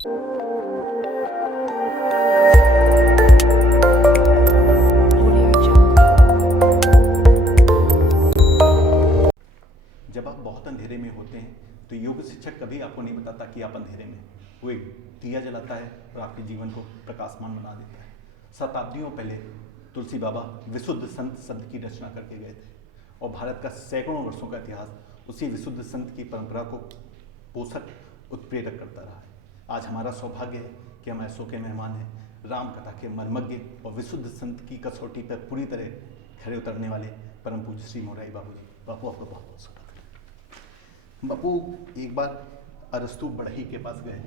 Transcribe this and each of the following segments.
जब आप बहुत अंधेरे में होते हैं तो योग शिक्षक कभी आपको नहीं बताता कि आप अंधेरे में हैं। वो एक दिया जलाता है और आपके जीवन को प्रकाशमान बना देता है। शताब्दियों पहले तुलसी बाबा विशुद्ध संत शब्द की रचना करके गए थे और भारत का सैकड़ों वर्षों का इतिहास उसी विशुद्ध संत की परंपरा को पोषक उत्प्रेरक करता रहा है। आज हमारा सौभाग्य है कि हम ऐसों के मेहमान हैं, राम कथा के मर्मज्ञ और विशुद्ध संत की कसौटी पर पूरी तरह खड़े उतरने वाले परम पूज्य श्री मोरारी बाबू जी। बापू आपका बहुत बहुत स्वागत है। बापू, एक बार अरस्तु बढ़ई के पास गए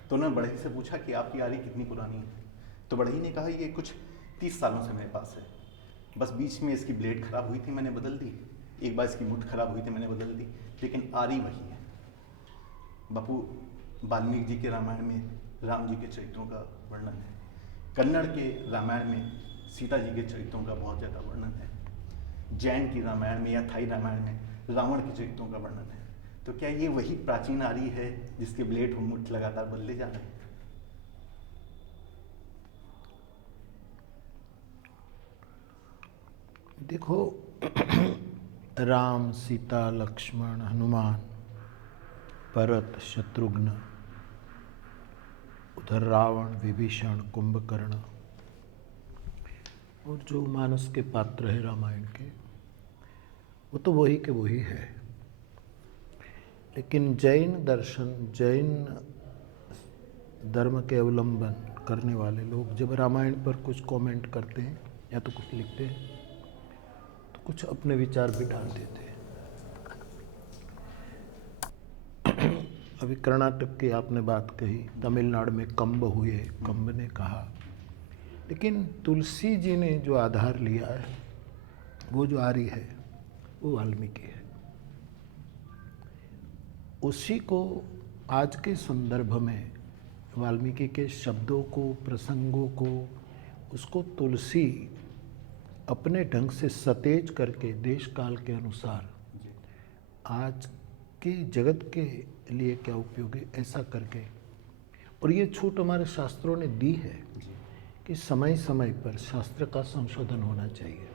तो उन्होंने बढ़ई से पूछा कि आपकी आरी कितनी पुरानी है। तो बढ़ई ने कहा ये कुछ 30 सालों से मेरे पास है, बस बीच में इसकी ब्लेड खराब हुई थी मैंने बदल दी, एक बार इसकी मुठ खराब हुई थी मैंने बदल दी, लेकिन आरी वही है। बापू, वाल्मीकि जी के रामायण में राम जी के चरित्रों का वर्णन है, कन्नड़ के रामायण में सीता जी के चरित्रों का बहुत ज़्यादा वर्णन है, जैन की रामायण में या थाई रामायण में रावण के चरित्रों का वर्णन है। तो क्या ये वही प्राचीन आरी है जिसके ब्लेड और मुठ लगातार बदले जा रहे हैं? देखो, राम, सीता, लक्ष्मण, हनुमान, भरत, शत्रुघ्न, उधर रावण, विभीषण, कुंभकर्ण और जो मानस के पात्र है रामायण के, वो तो वही के वही है। लेकिन जैन दर्शन, जैन धर्म के अवलंबन करने वाले लोग जब रामायण पर कुछ कमेंट करते हैं या तो कुछ लिखते हैं तो कुछ अपने विचार भी डाल देते हैं। अभी कर्नाटक की आपने बात कही, तमिलनाडु में कंब हुए, कंब ने कहा, लेकिन तुलसी जी ने जो आधार लिया है, वो जो आरी है वो वाल्मीकि है। उसी को आज के संदर्भ में वाल्मीकि के शब्दों को, प्रसंगों को, उसको तुलसी अपने ढंग से सतेज करके देश काल के अनुसार आज के जगत के लिए क्या उपयोगी ऐसा करके, और ये छूट हमारे शास्त्रों ने दी है कि समय समय पर शास्त्र का संशोधन होना चाहिए।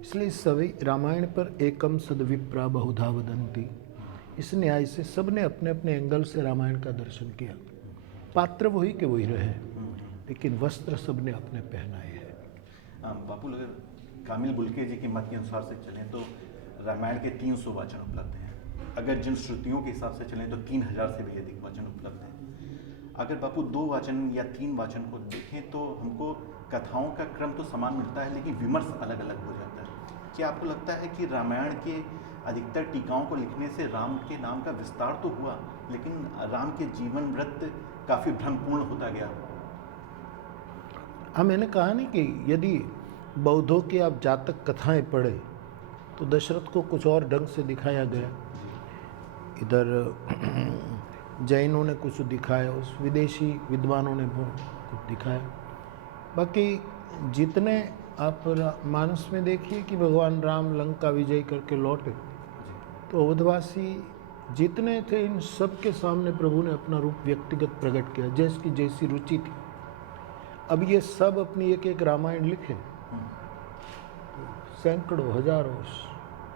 इसलिए सभी रामायण पर एकम सद्विप्रा बहुधा वदन्ति, इस न्याय से सब ने अपने अपने एंगल से रामायण का दर्शन किया। पात्र वही के वही रहे, लेकिन वस्त्र सब ने अपने पहनाए हैं। बापू, अगर कामिल बुल्के जी के मत के अनुसार से चलें तो रामायण के 300 वाचन उपलब्ध हैं। अगर जिन श्रुतियों के हिसाब से चलें तो 3000 से भी अधिक वाचन उपलब्ध हैं। अगर बापू 2 वाचन या 3 वाचन को देखें तो हमको कथाओं का क्रम तो समान मिलता है, लेकिन विमर्श अलग अलग हो जाता है। क्या आपको लगता है कि रामायण के अधिकतर टीकाओं को लिखने से राम के नाम का विस्तार तो हुआ, लेकिन राम के जीवन वृत्त काफ़ी भ्रमपूर्ण होता गया? हाँ, मैंने कहा नहीं कि यदि बौद्धों की आप जातक कथाएं पढ़े तो दशरथ को कुछ और ढंग से दिखाया गया, इधर जैनों ने कुछ दिखाया, उस विदेशी विद्वानों ने कुछ दिखाया। बाकी जितने आप मानस में देखिए कि भगवान राम लंका विजय करके लौटे तो अवधवासी जितने थे इन सब के सामने प्रभु ने अपना रूप व्यक्तिगत प्रकट किया, जैसी जैसी रुचि थी। अब ये सब अपनी एक एक रामायण लिखे तो सैकड़ों, हजारों,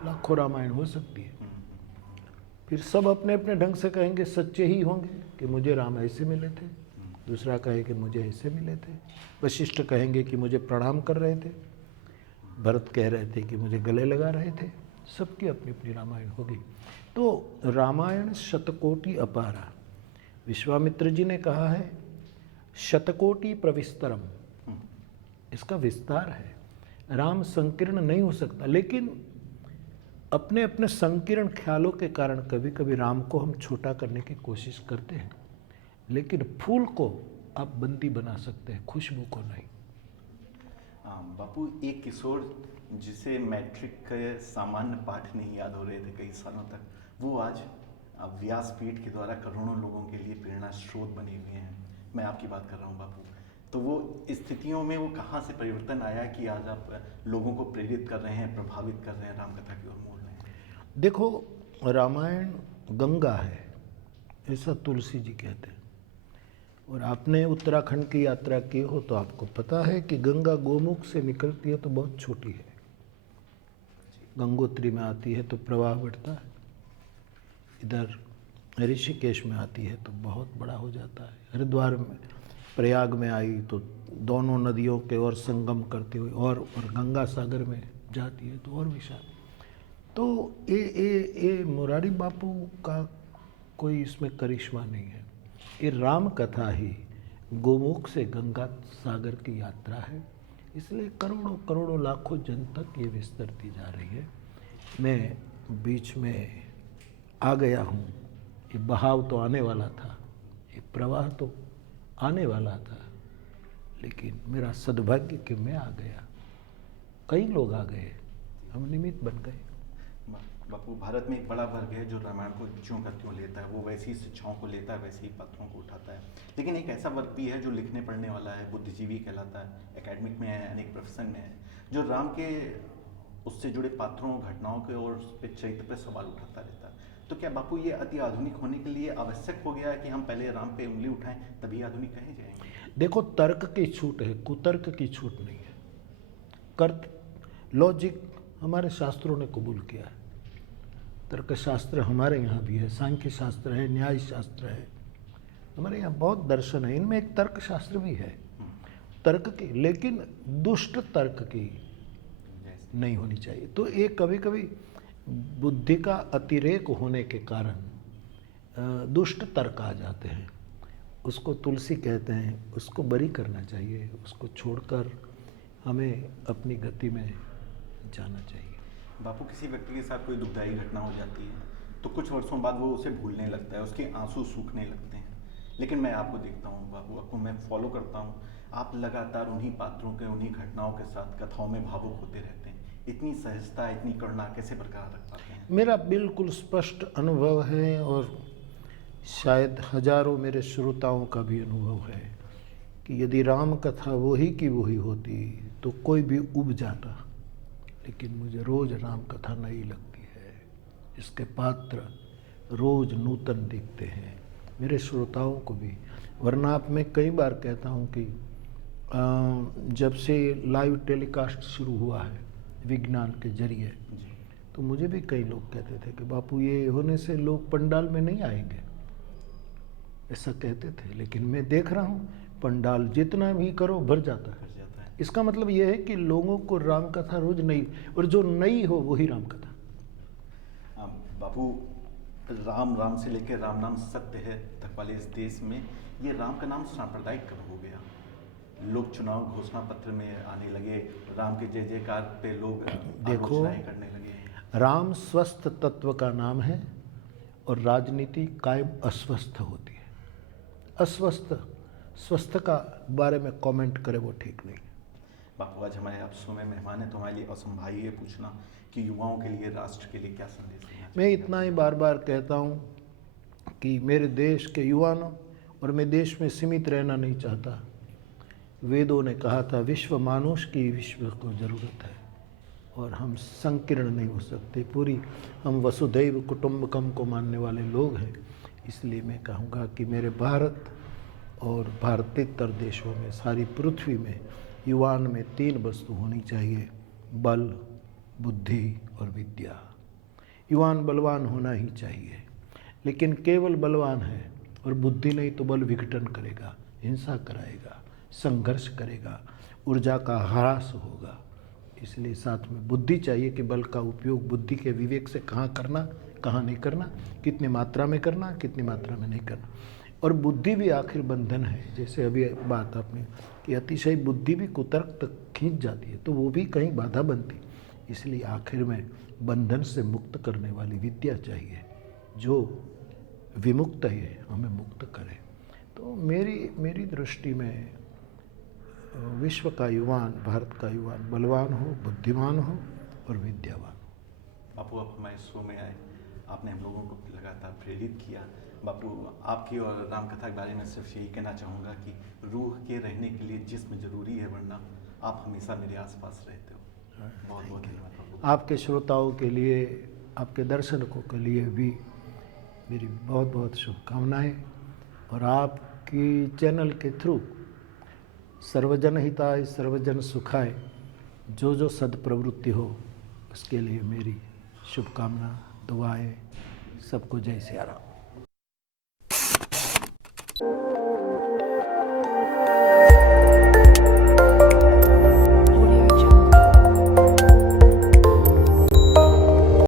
लाखों रामायण हो सकती है। फिर सब अपने अपने ढंग से कहेंगे, सच्चे ही होंगे कि मुझे राम ऐसे मिले थे, दूसरा कहे कि मुझे ऐसे मिले थे, वशिष्ठ कहेंगे कि मुझे प्रणाम कर रहे थे, भरत कह रहे थे कि मुझे गले लगा रहे थे। सबकी अपनी अपनी रामायण होगी। तो रामायण शतकोटि अपारा, विश्वामित्र जी ने कहा है शतकोटि प्रविस्तरम, इसका विस्तार है। राम संकीर्ण नहीं हो सकता, लेकिन अपने अपने संकीर्ण ख्यालों के कारण कभी कभी राम को हम छोटा करने की कोशिश करते हैं, लेकिन फूल को आप बंदी बना सकते हैं, खुशबू को नहीं। बापू, एक किशोर जिसे मैट्रिक के सामान्य पाठ नहीं याद हो रहे थे कई सालों तक, वो आज व्यासपीठ के द्वारा करोड़ों लोगों के लिए प्रेरणा स्रोत बने हुए हैं। मैं आपकी बात कर रहा हूँ बापू। तो वो स्थितियों में वो कहाँ से परिवर्तन आया कि आज आप लोगों को प्रेरित कर रहे हैं, प्रभावित कर रहे हैं, रामकथा की ओर मोड़ रहे हैं? देखो, रामायण गंगा है, ऐसा तुलसी जी कहते हैं। और आपने उत्तराखंड की यात्रा की हो तो आपको पता है कि गंगा गोमुख से निकलती है तो बहुत छोटी है, गंगोत्री में आती है तो प्रवाह बढ़ता है, इधर ऋषिकेश में आती है तो बहुत बड़ा हो जाता है, हरिद्वार में प्रयाग में आई तो दोनों नदियों के और संगम करते हुए और गंगा सागर में जाती है तो और विशाल। तो ये मुरारी बापू का कोई इसमें करिश्मा नहीं है, ये राम कथा ही गोमुख से गंगा सागर की यात्रा है, इसलिए करोड़ों करोड़ों लाखों जन तक ये विस्तरती जा रही है। मैं बीच में आ गया हूँ, ये बहाव तो आने वाला था, ये प्रवाह तो आने वाला था, लेकिन मेरा सद्भाग्य कि मैं आ गया, कई लोग आ गए, हम निमित्त बन गए। बापू, भारत में एक बड़ा वर्ग है जो रामायण को ज्यों का त्यों लेता है, वो वैसी ही शिक्षाओं को लेता है, वैसे ही पात्रों को उठाता है। लेकिन एक ऐसा वर्ग भी है जो लिखने पढ़ने वाला है, बुद्धिजीवी कहलाता है, एकेडमिक में है, अनेक प्रोफेशन में है, जो राम के उससे जुड़े पात्रों घटनाओं के और उस पे चरित्र पर सवाल उठाता रहता है। तो क्या बापू ये अति आधुनिक होने के लिए आवश्यक हो गया है कि हम पहले राम पे उंगली उठाएं तभी आधुनिक कहे जाएंगे? देखो, तर्क की छूट है, कुतर्क की छूट नहीं है। कर्त लॉजिक हमारे शास्त्रों ने कबूल किया है, तर्कशास्त्र हमारे यहाँ भी है, सांख्य शास्त्र है, न्याय शास्त्र है, हमारे यहाँ बहुत दर्शन है, इनमें एक तर्कशास्त्र भी है तर्क की, लेकिन दुष्ट तर्क की नहीं होनी चाहिए। तो ये कभी कभी बुद्धि का अतिरेक होने के कारण दुष्ट तर्क आ जाते हैं, उसको तुलसी कहते हैं, उसको बरी करना चाहिए, उसको छोड़कर हमें अपनी गति में जाना चाहिए। बापू, किसी व्यक्ति के साथ कोई दुखदायी घटना हो जाती है तो कुछ वर्षों बाद वो उसे भूलने लगता है, उसके आंसू सूखने लगते हैं, लेकिन मैं आपको देखता हूँ बापू, आपको मैं फॉलो करता हूँ, आप लगातार उन्हीं पात्रों के, उन्हीं घटनाओं के साथ कथाओं में भावुक होते रहते हैं। इतनी सहजता, इतनी करुणा कैसे बरकरार रख पाते हैं? मेरा बिल्कुल स्पष्ट अनुभव है और शायद हजारों मेरे श्रोताओं का भी अनुभव है कि यदि राम कथा वही की वही होती तो कोई भी उब जाता, लेकिन मुझे रोज राम कथा नई लगती है, इसके पात्र रोज नूतन दिखते हैं, मेरे श्रोताओं को भी। वरना आप, मैं कई बार कहता हूँ कि जब से लाइव टेलीकास्ट शुरू हुआ है विज्ञान के जरिए, तो मुझे भी कई लोग कहते थे कि बापू ये होने से लोग पंडाल में नहीं आएंगे, ऐसा कहते थे, लेकिन मैं देख रहा हूँ पंडाल जितना भी करो भर जाता है। इसका मतलब यह है कि लोगों को राम कथा रोज नई, और जो नई हो वही राम कथा। बापू, राम राम से लेकर राम नाम सत्य है तक वाले इस देश में ये राम का नाम सांप्रदायिक कब हो गया? लोग चुनाव घोषणा पत्र में आने लगे, राम के जय जयकार पे लोग देखो, करने लगे। राम स्वस्थ तत्व का नाम है और राजनीति कायम अस्वस्थ होती है। अस्वस्थ स्वस्थ का बारे में कमेंट करे वो ठीक नहीं। बापू, आज हमारे आप में मेहमान है तो हमारे लिए असंभावी है पूछना कि युवाओं के लिए, राष्ट्र के लिए क्या संदेश है? मैं इतना ही बार बार कहता हूँ कि मेरे देश के युवाओं, और मैं देश में सीमित रहना नहीं चाहता, वेदों ने कहा था विश्व मानुष की विश्व को ज़रूरत है, और हम संकीर्ण नहीं हो सकते, पूरी हम वसुधैव कुटुंबकम को मानने वाले लोग हैं। इसलिए मैं कहूँगा कि मेरे भारत और भारतेतर देशों में, सारी पृथ्वी में युवान में 3 वस्तु होनी चाहिए, बल, बुद्धि और विद्या। युवान बलवान होना ही चाहिए, लेकिन केवल बलवान है और बुद्धि नहीं तो बल विघटन करेगा, हिंसा कराएगा, संघर्ष करेगा, ऊर्जा का ह्रास होगा। इसलिए साथ में बुद्धि चाहिए कि बल का उपयोग बुद्धि के विवेक से कहाँ करना, कहाँ नहीं करना, कितनी मात्रा में करना, कितनी मात्रा में नहीं करना। और बुद्धि भी आखिर बंधन है, जैसे अभी बात आपने कि अतिशय बुद्धि भी कुतर्क तक खींच जाती है, तो वो भी कहीं बाधा बनती। इसलिए आखिर में बंधन से मुक्त करने वाली विद्या चाहिए, जो विमुक्त है हमें मुक्त करे। तो मेरी दृष्टि में विश्व का युवान, भारत का युवान बलवान हो, बुद्धिमान हो और विद्यावान हो। बापू, आप हमारे शो में आए, आपने हम लोगों को लगातार प्रेरित किया। बापू, आपकी और राम कथा के बारे में सिर्फ यही कहना चाहूँगा कि रूह के रहने के लिए जिस्म जरूरी है, वरना आप हमेशा मेरे आसपास रहते हो। बहुत बहुत धन्यवाद। आपके श्रोताओं के लिए, आपके दर्शकों के लिए भी मेरी बहुत बहुत शुभकामनाएं, और आप कि चैनल के थ्रू सर्वजन हिताय सर्वजन सुखाय जो जो सदप्रवृत्ति हो उसके लिए मेरी शुभकामना दुआएं। सबको जय सिया राम।